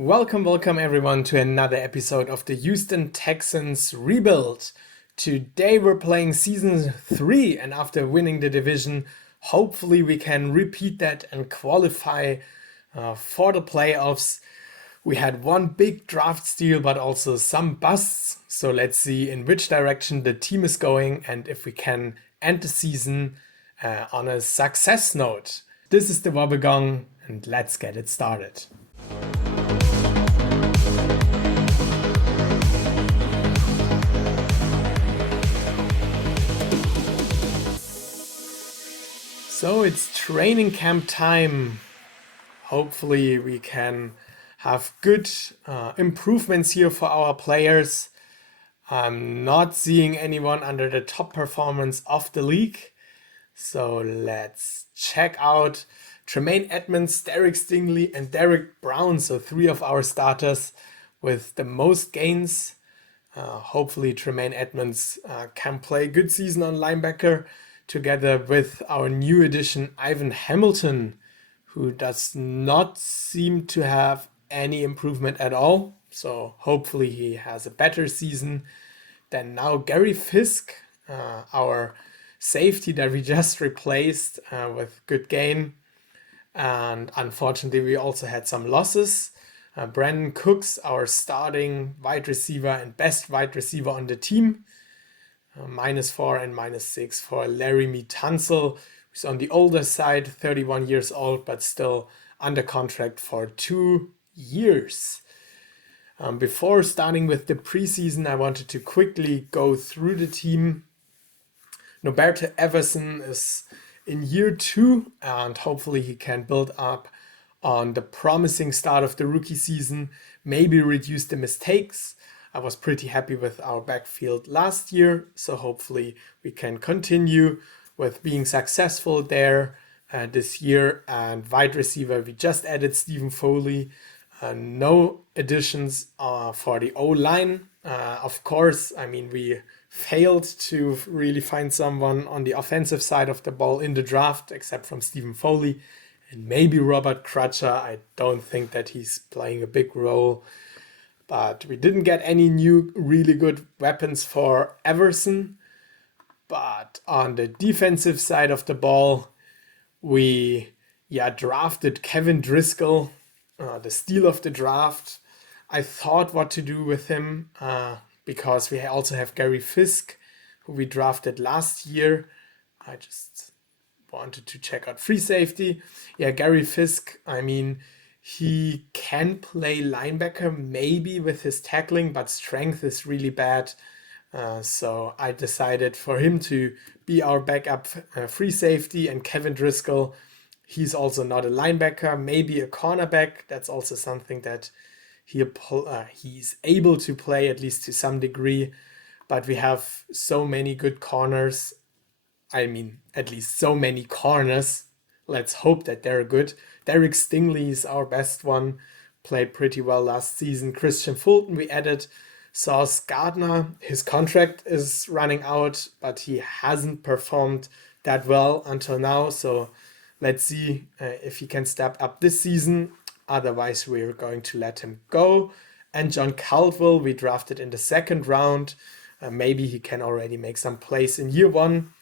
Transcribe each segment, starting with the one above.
Welcome everyone to another episode of the Houston Texans Rebuild. Today we're playing season 3, and after winning the division, hopefully we can repeat that and qualify for the playoffs. We had one big draft steal, but also some busts. So let's see in which direction the team is going and if we can end the season on a success note. This is the Wobbegong, and let's get it started. So it's training camp time. Hopefully we can have good improvements here for our players. I'm not seeing anyone under the top performance of the league. So let's check out Tremaine Edmonds, Derek Stingley, and Derek Brown. So 3 of our starters with the most gains. Hopefully Tremaine Edmonds can play a good season on linebacker, together with our new addition, Ivan Hamilton, who does not seem to have any improvement at all. So hopefully he has a better season. Then now Gary Fisk, our safety that we just replaced with good gain. And unfortunately, we also had some losses. Brandon Cooks, our starting wide receiver and best wide receiver on the team, -4 and -6 for Laramie Tunsil, who's on the older side, 31 years old, but still under contract for 2 years. Before starting with the preseason, I wanted to quickly go through the team. Noberto Everson is in year 2, and hopefully he can build up on the promising start of the rookie season, maybe reduce the mistakes. I was pretty happy with our backfield last year, so hopefully we can continue with being successful there this year. And wide receiver, we just added Stephen Foley. No additions for the O-line. Of course, we failed to really find someone on the offensive side of the ball in the draft, except from Stephen Foley and maybe Robert Crutcher. I don't think that he's playing a big role. But we didn't get any new really good weapons for Everson. But on the defensive side of the ball, we drafted Kevin Driscoll, the steal of the draft. I thought what to do with him because we also have Gary Fisk, who we drafted last year. I just wanted to check out free safety. Gary Fisk, he can play linebacker maybe with his tackling, but strength is really bad. So I decided for him to be our backup free safety. And Kevin Driscoll, he's also not a linebacker, maybe a cornerback. That's also something that he's able to play, at least to some degree. But we have so many good corners. At least so many corners. Let's hope that they're good. Derek Stingley is our best one. Played pretty well last season. Christian Fulton we added. Sauce Gardner, his contract is running out, but he hasn't performed that well until now. So let's see if he can step up this season. Otherwise, we're going to let him go. And John Caldwell, we drafted in the 2nd round. Maybe he can already make some plays in year 1.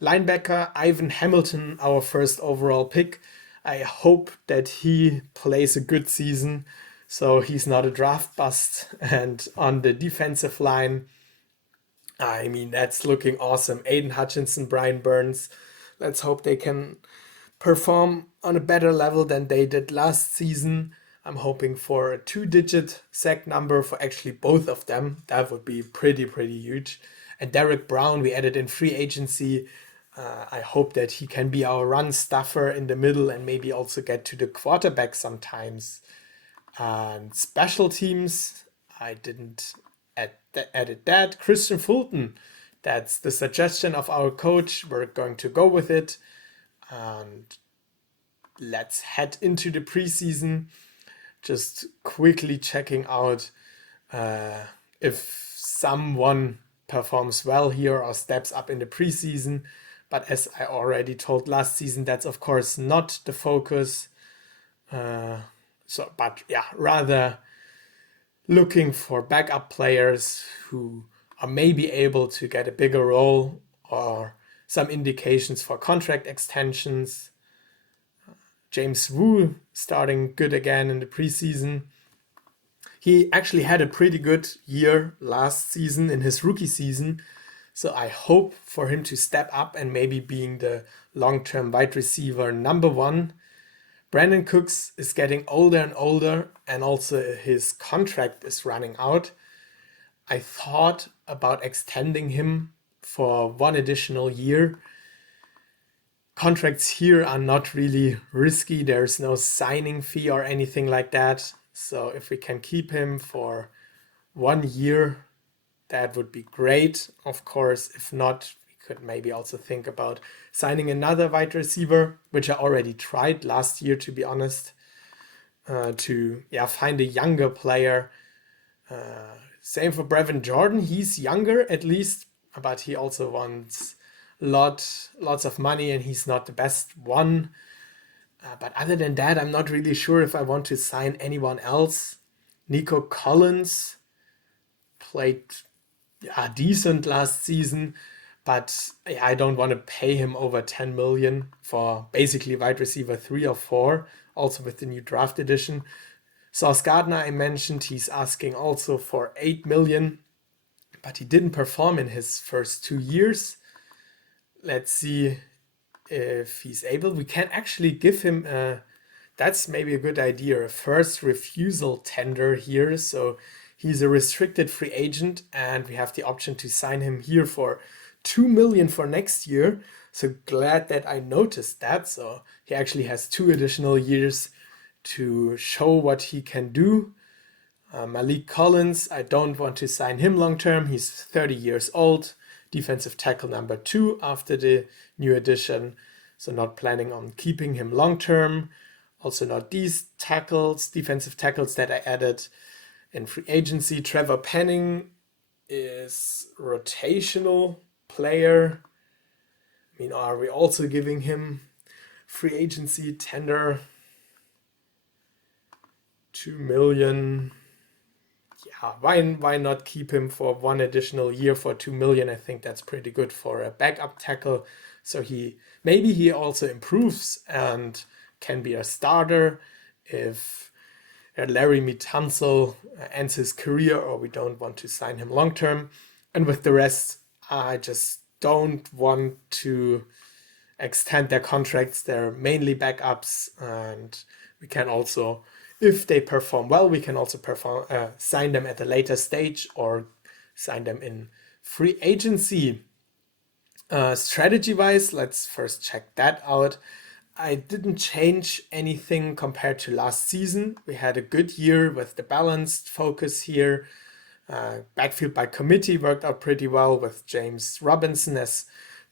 Linebacker Ivan Hamilton, our first overall pick. I hope that he plays a good season, so he's not a draft bust. And on the defensive line, that's looking awesome. Aiden Hutchinson, Brian Burns. Let's hope they can perform on a better level than they did last season. I'm hoping for a 2-digit sack number for actually both of them. That would be pretty huge. And Derek Brown, we added in free agency. I hope that he can be our run stuffer in the middle and maybe also get to the quarterback sometimes. And special teams, I didn't edit that. Christian Fulton, that's the suggestion of our coach. We're going to go with it. And let's head into the preseason. Just quickly checking out if someone performs well here or steps up in the preseason. But as I already told last season, that's of course not the focus. So, but yeah, rather looking for backup players who are maybe able to get a bigger role or some indications for contract extensions. James Wu starting good again in the preseason. He actually had a pretty good year last season in his rookie season. So I hope for him to step up and maybe being the long-term wide receiver number one. Brandon Cooks is getting older and older, and also his contract is running out. I thought about extending him for one additional year. Contracts here are not really risky. There's no signing fee or anything like that. So if we can keep him for 1 year, that would be great. Of course, if not, we could maybe also think about signing another wide receiver, which I already tried last year, to be honest, to find a younger player. Same for Brevin Jordan. He's younger at least, but he also wants lots of money, and he's not the best one. But other than that, I'm not really sure if I want to sign anyone else. Nico Collins played decent last season, but I don't want to pay him over 10 million for basically wide receiver 3 or 4, also with the new draft edition. Sauce Gardner, I mentioned, he's asking also for 8 million, but he didn't perform in his first 2 years. Let's see if he's able. We can actually give him that's maybe a good idea, a first refusal tender here. So he's a restricted free agent, and we have the option to sign him here for 2 million for next year. So glad that I noticed that. So he actually has 2 additional years to show what he can do. Malik Collins, I don't want to sign him long term. He's 30 years old, defensive tackle number 2 after the new addition. So not planning on keeping him long term. Also not these defensive tackles that I added in free agency. Trevor Penning is rotational player. I mean, are we also giving him free agency tender? 2 million. Yeah, why not keep him for 1 additional year for 2 million? I think that's pretty good for a backup tackle. So maybe he also improves and can be a starter if Larry Tunsil ends his career, or we don't want to sign him long term. And with the rest, I just don't want to extend their contracts. They're mainly backups, and we can also, if they perform well, we can also sign them at a later stage or sign them in free agency. Strategy-wise, let's first check that out. I didn't change anything compared to last season. We had a good year with the balanced focus here. Backfield by committee worked out pretty well with James Robinson as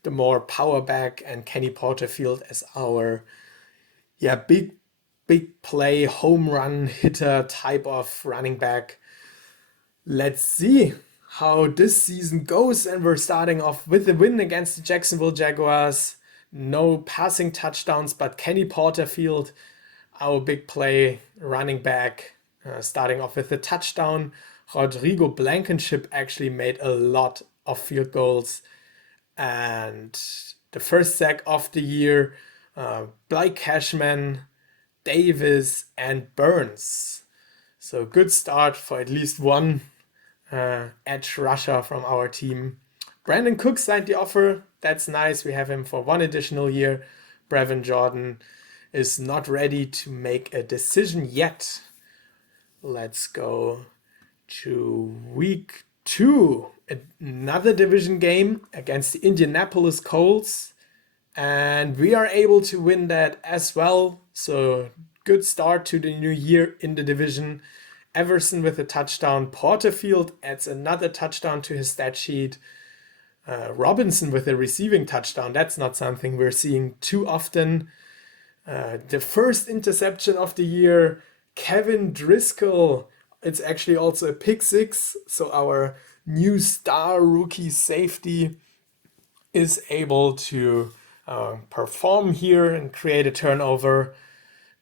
the more power back and Kenny Porterfield as our big play home run hitter type of running back. Let's see how this season goes, and we're starting off with a win against the Jacksonville Jaguars. No passing touchdowns, but Kenny Porterfield, our big play running back, starting off with a touchdown. Rodrigo Blankenship actually made a lot of field goals, and the first sack of the year, Blake Cashman, Davis, and Burns. So good start for at least one edge rusher from our team. Brandon Cook signed the offer. That's nice. We have him for 1 additional year. Brevin Jordan is not ready to make a decision yet. Let's go to week 2. Another division game against the Indianapolis Colts. And we are able to win that as well. So good start to the new year in the division. Everson with a touchdown. Porterfield adds another touchdown to his stat sheet. Robinson with a receiving touchdown. That's not something we're seeing too often. The first interception of the year, Kevin Driscoll. It's actually also a pick 6. So our new star rookie safety is able to perform here and create a turnover.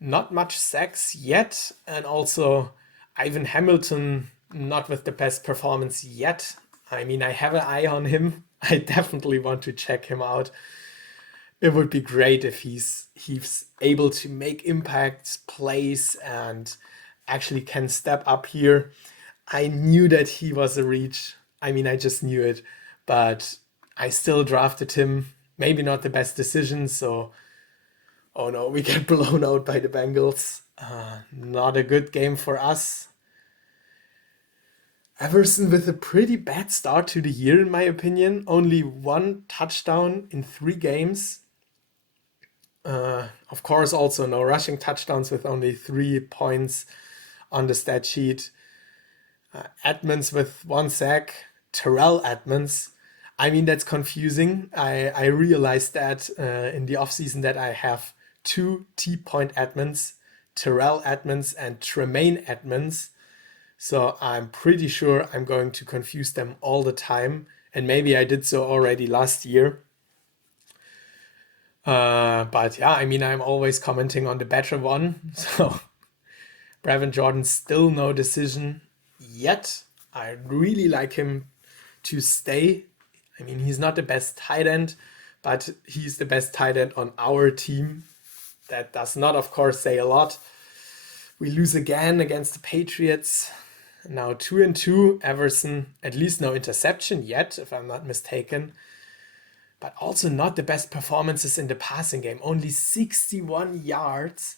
not much sacks yet, and also Ivan Hamilton not with the best performance yet. I mean, I have an eye on him. I definitely want to check him out. It would be great if he's able to make impacts, plays, and actually can step up here. I knew that he was a reach. I mean, I just knew it, but I still drafted him. Maybe not the best decision, so oh no, we get blown out by the Bengals. Not a good game for us. Everson with a pretty bad start to the year, in my opinion. Only one touchdown in 3 games. Of course, also no rushing touchdowns with only 3 points on the stat sheet. Edmonds with 1 sack. Terrell Edmonds. I mean, that's confusing. I realized that in the offseason that I have 2 T-point Edmonds, Terrell Edmonds and Tremaine Edmonds. So I'm pretty sure I'm going to confuse them all the time. And maybe I did so already last year. But yeah, I mean, I'm always commenting on the better one. So Brevin Jordan, still no decision yet. I really like him to stay. I mean, he's not the best tight end, but he's the best tight end on our team. That does not, of course, say a lot. We lose again against the Patriots. Now 2-2. Everson, at least no interception yet, if I'm not mistaken. But also not the best performances in the passing game. Only 61 yards.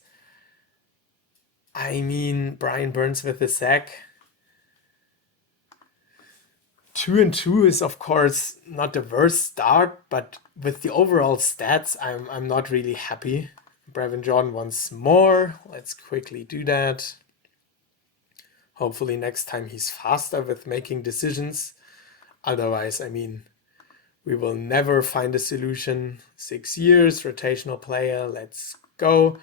I mean, Brian Burns with a sack. 2-2 is, of course, not the worst start, but with the overall stats, I'm not really happy. Brevin Jordan once more. Let's quickly do that. Hopefully next time he's faster with making decisions. Otherwise, I mean, we will never find a solution. 6 years, rotational player, let's go.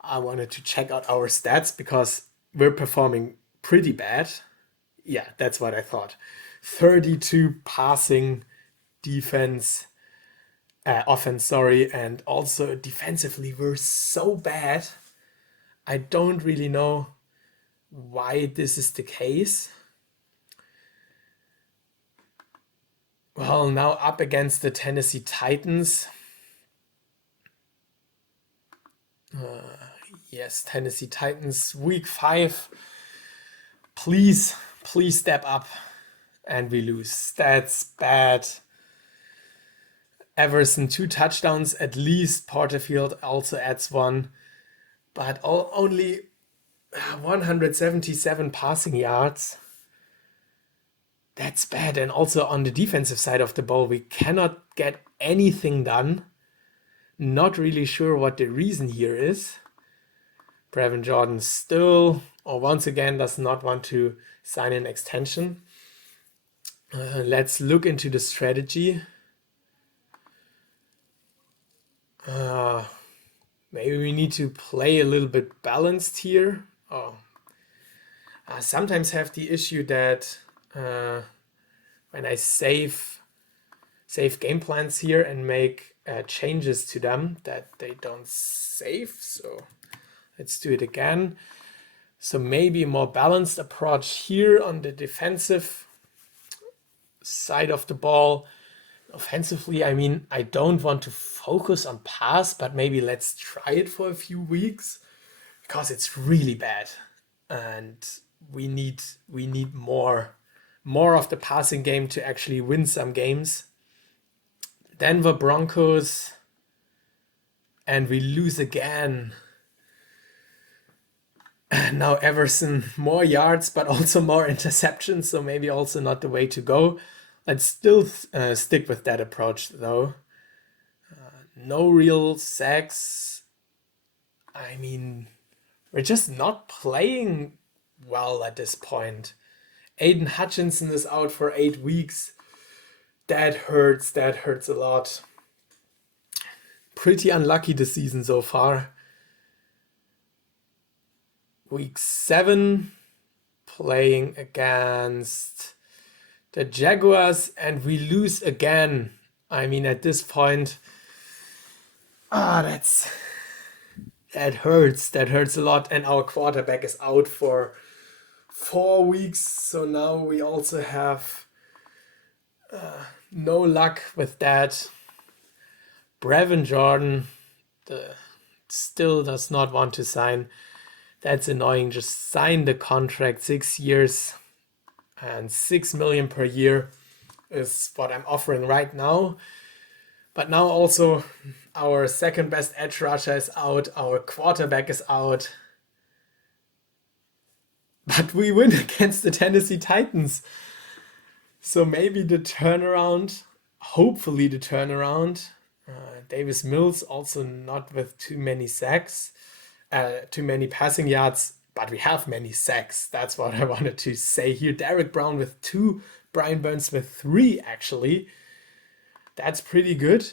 I wanted to check out our stats because we're performing pretty bad. Yeah, that's what I thought. 32 passing defense, offense, sorry, and also defensively we're so bad. I don't really know why this is the case. Well, now up against the Tennessee Titans. Yes, Tennessee Titans, week 5. Please step up. And we lose. That's bad. Everson 2 touchdowns at least. Porterfield also adds 1. But only 177 passing yards. That's bad. And also on the defensive side of the ball, we cannot get anything done. Not really sure what the reason here is. Brevin Jordan still, or once again, does not want to sign an extension. Let's look into the strategy. Maybe we need to play a little bit balanced here. I sometimes have the issue that when I save game plans here and make changes to them, that they don't save. So let's do it again. So maybe a more balanced approach here on the defensive side of the ball. Offensively, I mean, I don't want to focus on pass, but maybe let's try it for a few weeks because it's really bad, and we need more of the passing game to actually win some games. Denver Broncos, and we lose again. Now Everson, more yards, but also more interceptions, so maybe also not the way to go. Let's still stick with that approach, though. No real sacks. I mean, we're just not playing well at this point. Aiden Hutchinson is out for 8 weeks. That hurts a lot. Pretty unlucky this season so far. Week 7, playing against the Jaguars, and we lose again. I mean, at this point, that's That hurts. That hurts a lot. And our quarterback is out for 4 weeks. So now we also have no luck with that. Brevin Jordan still does not want to sign. That's annoying. Just sign the contract, 6 years and 6 million per year is what I'm offering right now. But now also our second best edge rusher is out, our quarterback is out. But we win against the Tennessee Titans. So maybe the turnaround, hopefully the turnaround. Davis Mills also not with too many sacks, too many passing yards, but we have many sacks. That's what I wanted to say here. Derek Brown with 2, Brian Burns with 3 actually. That's pretty good.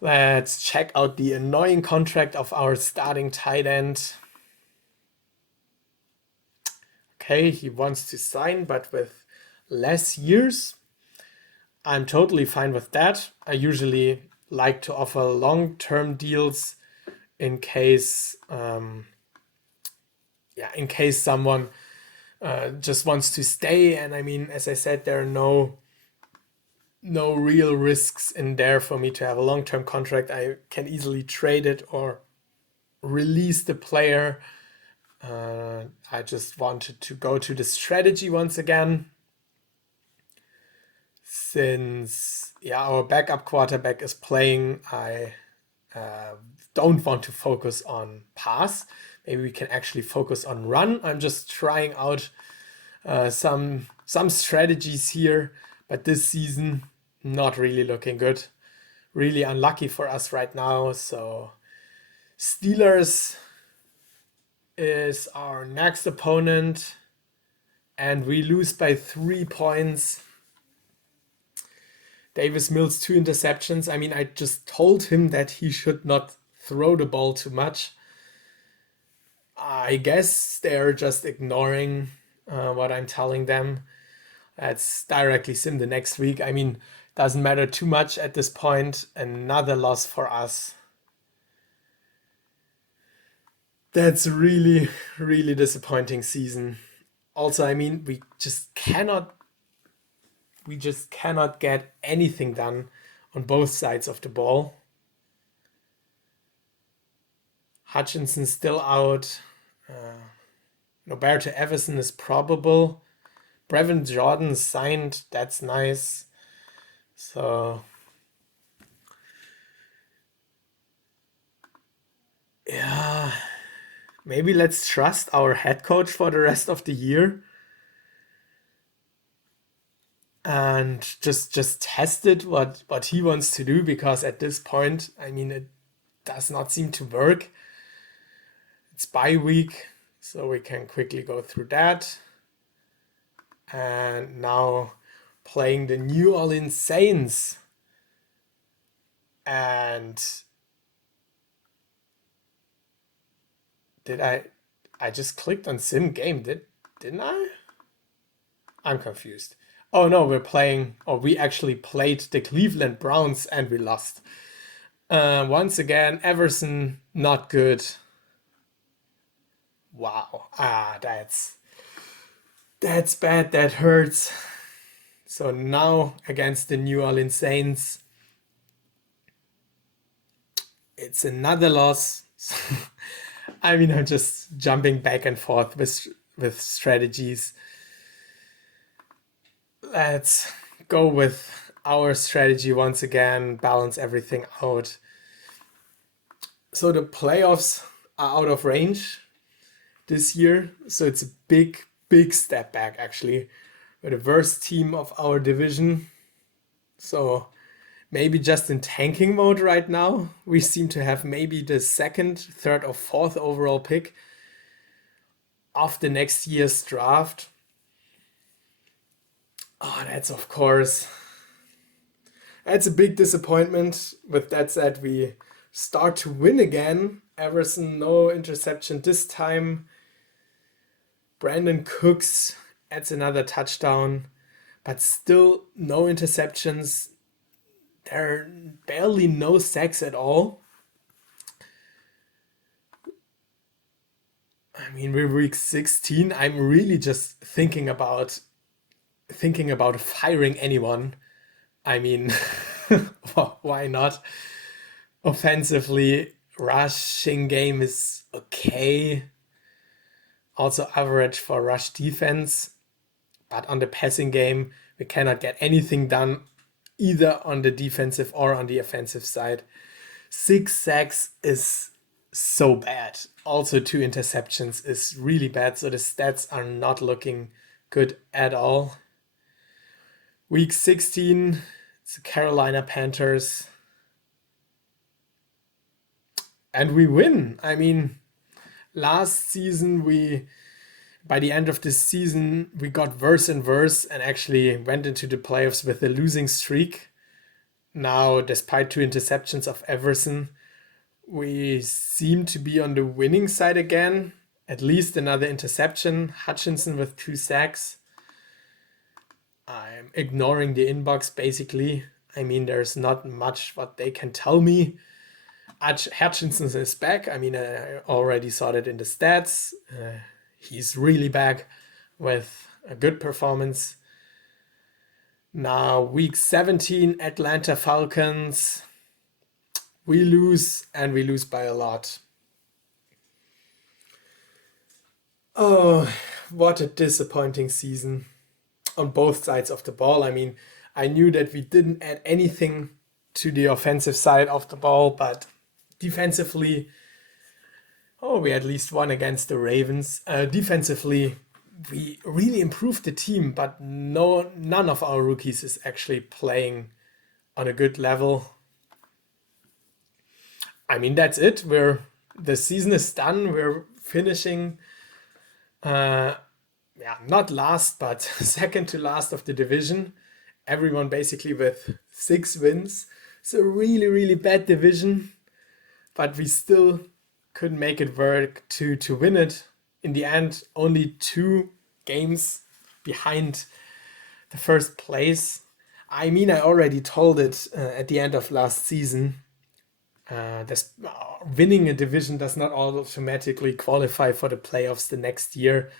Let's check out the annoying contract of our starting tight end. Okay, he wants to sign, but with less years. I'm totally fine with that. I usually like to offer long-term deals in case, in case someone just wants to stay. And I mean, as I said, there are no real risks in there for me to have a long-term contract. I can easily trade it or release the player. I just wanted to go to the strategy once again. Since our backup quarterback is playing, I don't want to focus on pass. Maybe we can actually focus on run. I'm just trying out some strategies here, but this season not really looking good. Really unlucky for us right now. So Steelers is our next opponent, and we lose by 3 points. Davis Mills 2 interceptions. I mean, I just told him that he should not throw the ball too much. I guess they're just ignoring what I'm telling them. Let's directly sim the next week. I mean, doesn't matter too much at this point. Another loss for us. That's really, really disappointing season. Also, I mean, we just cannot get anything done on both sides of the ball. Hutchinson's still out. Roberto Everson is probable. Brevin Jordan signed. That's nice. So yeah, maybe let's trust our head coach for the rest of the year and just test it what he wants to do, because at this point, I mean, it does not seem to work. It's bye week, so we can quickly go through that. And now playing the New Orleans Saints. And did I just clicked on sim game, didn't I? I'm confused. Oh no, we actually played the Cleveland Browns and we lost. Once again, Everson, not good. Wow. That's bad. That hurts. So now against the New Orleans Saints, it's another loss. I mean, I'm just jumping back and forth with strategies. Let's go with our strategy once again, balance everything out. So the playoffs are out of range this year. So it's a big, big step back, actually. We're the worst team of our division. So maybe just in tanking mode right now. We seem to have maybe the second, third, or fourth overall pick of the next year's draft. Oh, that's a big disappointment. With that said, we start to win again. Everson, no interception this time. Brandon Cooks adds another touchdown, but still no interceptions. There are barely no sacks at all. I mean, we're week 16. I'm really just thinking about firing anyone. I mean, why not? Offensively, rushing game is okay. Also average for rush defense. But on the passing game, we cannot get anything done either on the defensive or on the offensive side. 6 sacks is so bad. Also, 2 interceptions is really bad. So the stats are not looking good at all. Week 16, it's the Carolina Panthers. And we win. I mean, last season, by the end of this season, we got worse and worse and actually went into the playoffs with a losing streak. Now, despite 2 interceptions of Everson, we seem to be on the winning side again. At least another interception. Hutchinson with 2 sacks. I'm ignoring the inbox basically. I mean, there's not much what they can tell me. Hutchinson is back. I mean, I already saw that in the stats. He's really back with a good performance. Now, week 17, Atlanta Falcons. We lose, and we lose by a lot. Oh, what a disappointing season on both sides of the ball. I mean, I knew that we didn't add anything to the offensive side of the ball, but defensively, oh, we at least won against the Ravens. Defensively, we really improved the team, but none of our rookies is actually playing on a good level. I mean, that's it. The season is done. We're finishing, not last, but second to last of the division. Everyone basically with 6 wins. It's a really, really bad division, but we still couldn't make it work to win it. In the end, only 2 games behind the first place. I mean, I already told it at the end of last season. Winning a division does not automatically qualify for the playoffs the next year.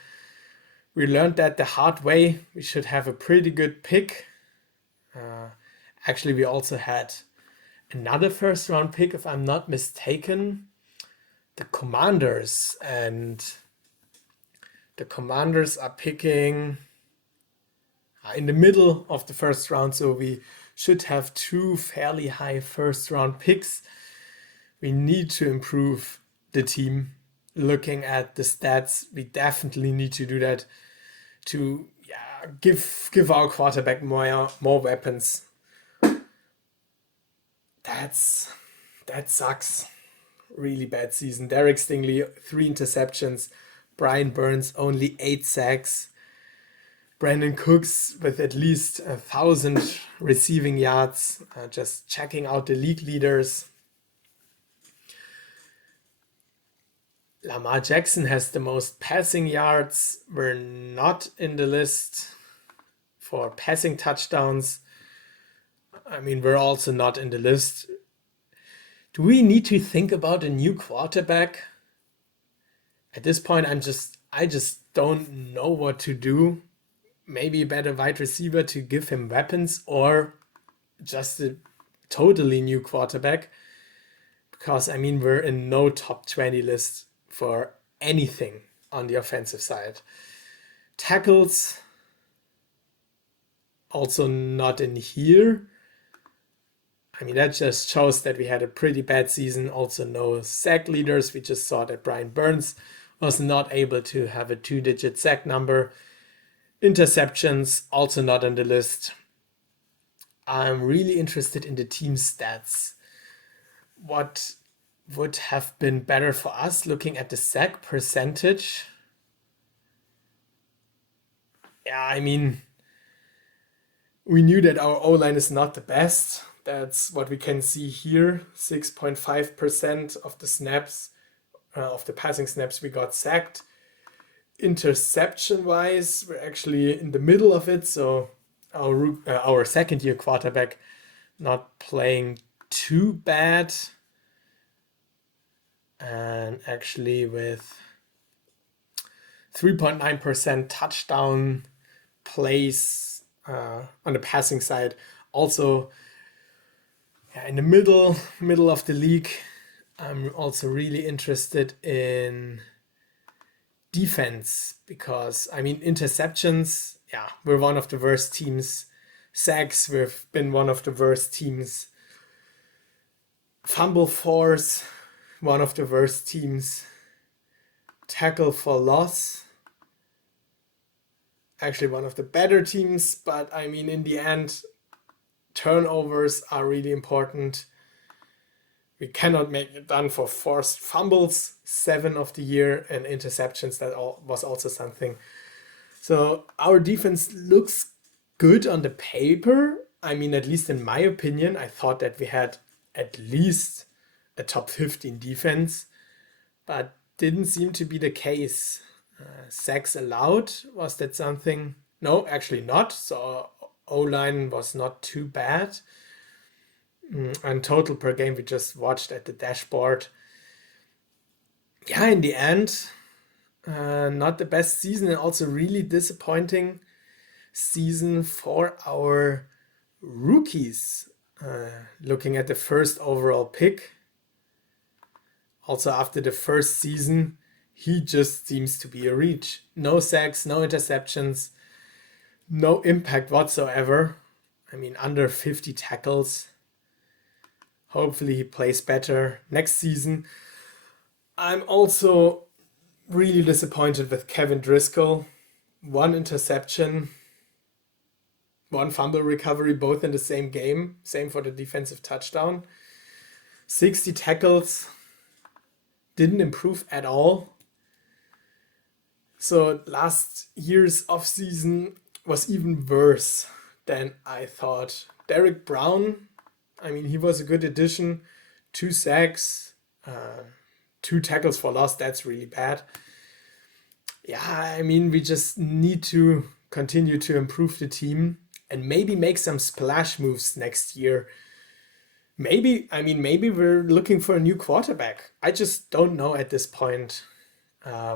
We learned that the hard way. We should have a pretty good pick. Actually, we also had another first round pick, if I'm not mistaken, the Commanders. And the Commanders are picking in the middle of the first round, so we should have 2 fairly high first round picks. We need to improve the team. Looking at the stats, we definitely need to do that to give our quarterback more weapons. That sucks. Really bad season. Derek Stingley, 3 interceptions. Brian Burns, only 8 sacks. Brandon Cooks with at least 1,000 receiving yards. Just checking out the league leaders. Lamar Jackson has the most passing yards. We're not in the list for passing touchdowns. I mean, we're also not in the list. Do we need to think about a new quarterback? At this point, I just don't know what to do. Maybe a better wide receiver to give him weapons, or just a totally new quarterback. Because I mean, we're in no top 20 list for anything on the offensive side. Tackles, also not in here. I mean, that just shows that we had a pretty bad season. Also, no sack leaders. We just saw that Brian Burns was not able to have a 2-digit sack number. Interceptions, also not on the list. I'm really interested in the team stats. What would have been better for us looking at the sack percentage? Yeah, I mean, we knew that our O-line is not the best. That's what we can see here. 6.5% of the snaps, of the passing snaps, we got sacked. Interception-wise, we're actually in the middle of it. So our second-year quarterback not playing too bad. And actually with 3.9% touchdown plays on the passing side. Also, yeah, in the middle of the league. I'm also really interested in defense because I mean interceptions, yeah, we're one of the worst teams. Sacks, we've been one of the worst teams. Fumble force, one of the worst teams. Tackle for loss, actually one of the better teams, but I mean in the end turnovers are really important. We cannot make it done for forced fumbles, 7 of the year, and interceptions. That was also something. So our defense looks good on the paper. I mean, at least in my opinion, I thought that we had at least a top 15 defense, but didn't seem to be the case. Sacks allowed, was that something? No, actually not. So O-line was not too bad. And total per game we just watched at the dashboard. Yeah, in the end, not the best season and also really disappointing season for our rookies. Looking at the first overall pick, also after the first season, he just seems to be a reach. No sacks, no interceptions, no impact whatsoever. I mean, under 50 tackles. Hopefully he plays better next season. I'm also really disappointed with Kevin Driscoll. 1 interception, 1 fumble recovery, both in the same game. Same for the defensive touchdown. 60 tackles, didn't improve at all. So last year's offseason was even worse than I thought. Derek Brown, I mean, he was a good addition. 2 sacks, 2 tackles for loss. That's really bad. Yeah, I mean, we just need to continue to improve the team and maybe make some splash moves next year. Maybe we're looking for a new quarterback. I just don't know at this point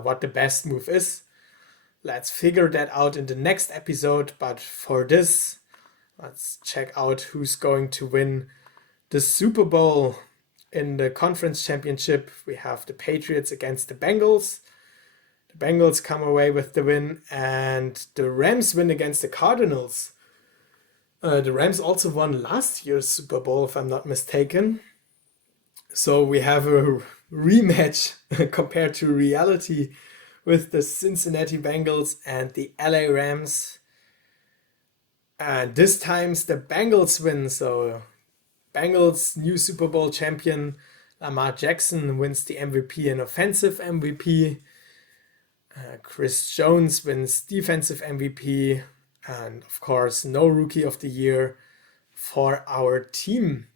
what the best move is. Let's figure that out in the next episode. But for this, let's check out who's going to win the Super Bowl. In the conference championship, we have the Patriots against the Bengals. The Bengals come away with the win, and the Rams win against the Cardinals. The Rams also won last year's Super Bowl, if I'm not mistaken. So we have a rematch compared to reality with the Cincinnati Bengals and the LA Rams. And this time's the Bengals win, so Bengals new Super Bowl champion Lamar Jackson wins the MVP and offensive MVP. Chris Jones wins defensive MVP. And of course, no rookie of the year for our team.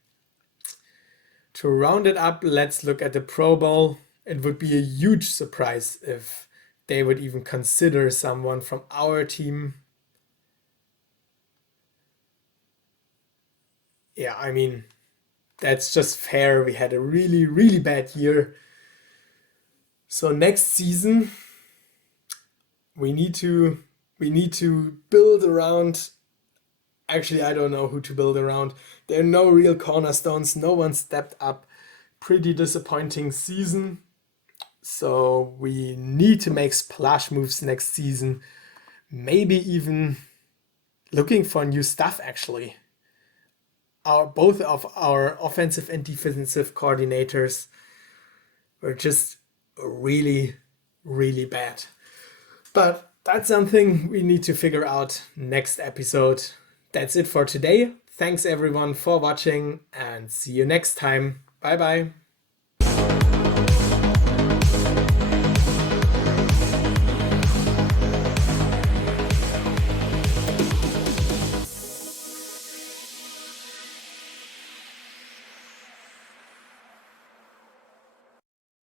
To round it up, let's look at the Pro Bowl. It would be a huge surprise if they would even consider someone from our team. Yeah, I mean, that's just fair. We had a really, really bad year. So next season, we need to build around. Actually, I don't know who to build around. There are no real cornerstones. No one stepped up. Pretty disappointing season. So we need to make splash moves next season. Maybe even looking for new stuff, actually. Both of our offensive and defensive coordinators were just really, really bad. But that's something we need to figure out next episode. That's it for today. Thanks everyone for watching and see you next time. Bye bye.